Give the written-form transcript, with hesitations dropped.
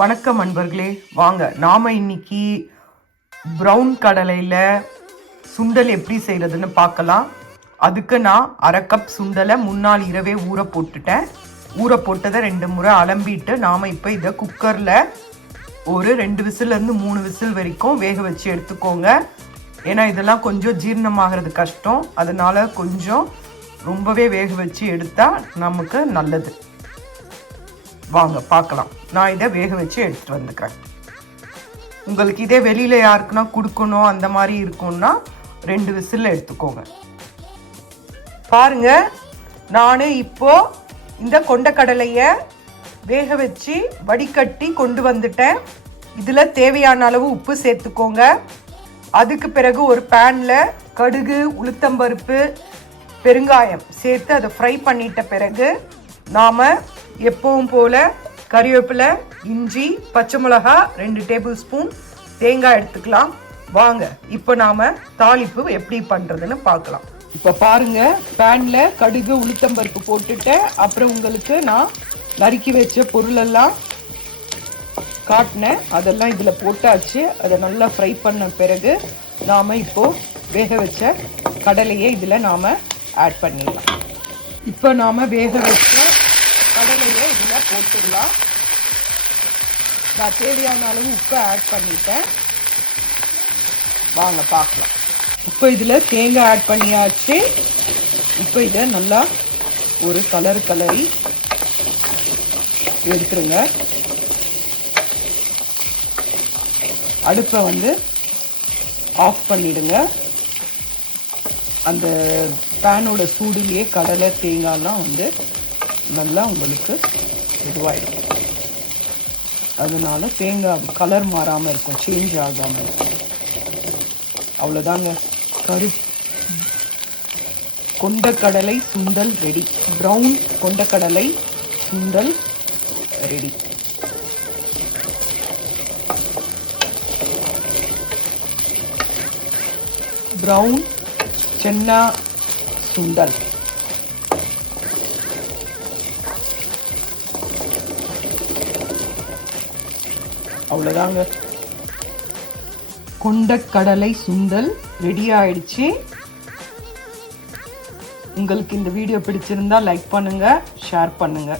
வணக்கம் அன்பர்களே, வாங்க நாம இன்னைக்கு ப்ரௌன் கடலையில சுண்டல் எப்படி செய்யறதுன்னு பார்க்கலாம். அதுக்கு நான் அரை கப் சுண்டலை முன்னாள் இரவே ஊற போட்டுட்டேன். ஊற போட்டதை 2 முறை அலம்பிட்டு நாம இப்போ இதை குக்கர்ல ஒரு 2 விசில்லேருந்து 3 விசில் வரைக்கும் வேக வச்சு எடுத்துக்கோங்க. ஏன்னா இதெல்லாம் கொஞ்சம் ஜீரணமாகிறது கஷ்டம், அதனால கொஞ்சம் ரொம்பவே வேக வச்சு எடுத்தா நமக்கு நல்லது. வாங்க பார்க்கலாம். நான் இதை வேக வச்சு எடுத்துட்டு வந்துக்கிறேன். உங்களுக்கு இதே வெளியில யாருக்குன்னா கொடுக்கணும் அந்த மாதிரி இருக்கும்னா 2 விசில் எடுத்துக்கோங்க. பாருங்க, நான் இப்போ இந்த கொண்டக்கடலைய வேக வச்சு வடிகட்டி கொண்டு வந்துட்டேன். இதுல தேவையான அளவு உப்பு சேர்த்துக்கோங்க. அதுக்கு பிறகு ஒரு பேன்ல கடுகு, உளுத்தம்பருப்பு, பெருங்காயம் சேர்த்து அதை ஃப்ரை பண்ணிட்ட பிறகு நாம எப்பவும் போல கறிவேப்பிலை, இஞ்சி, பச்சை மிளகா 2 டேபிள் ஸ்பூன், தேங்காய் எடுத்துக்கலாம். வாங்க இப்போ நாம தாளிப்பு எப்படி பண்றதுன்னு பார்க்கலாம். இப்போ பாருங்க, பேன்ல கடுகு, உளுத்தம்பருப்பு போட்டுட்டேன். அப்புறம் உங்களுக்கு நான் நறுக்கி வச்ச பொருளெல்லாம் காட்டினேன், அதெல்லாம் இதுல போட்டாச்சு. அதை நல்லா ஃப்ரை பண்ண பிறகு நாம இப்போ வேக வச்ச கடலையை இதுல நாம ஆட் பண்ணிடலாம். இப்போ நாம வேக வச்ச கடலையை இதில் போட்டுடலாம். நான் தேவையான அளவு உப்பை ஆட் பண்ணிட்டேன். வாங்க பார்க்கலாம். இப்போ இதில் தேங்காய் ஆட் பண்ணியாச்சு. இப்போ இதை நல்லா ஒரு கலரி எடுத்துருங்க. அடுப்பை ஆஃப் பண்ணிடுங்க. அந்த பேனோட சூடுலேயே கடலை, தேங்காய்லாம் நல்லா உங்களுக்கு இதுவாயிடும். அதனால தேங்காய் கலர் மாறாமல் இருக்கும், சேஞ்ச் ஆகாமல் இருக்கும். அவ்வளோதாங்க, கொண்டக்கடலை சுண்டல் ரெடி. ப்ரௌன் கொண்டக்கடலை சுண்டல் ரெடி. ப்ரௌன் சென்னா சுண்டல். அவ்வளோதாங்க, கொண்டக்கடலை சுண்டல் ரெடி ஆயிடுச்சு. உங்களுக்கு இந்த வீடியோ பிடிச்சிருந்தா லைக் பண்ணுங்க, ஷேர் பண்ணுங்க.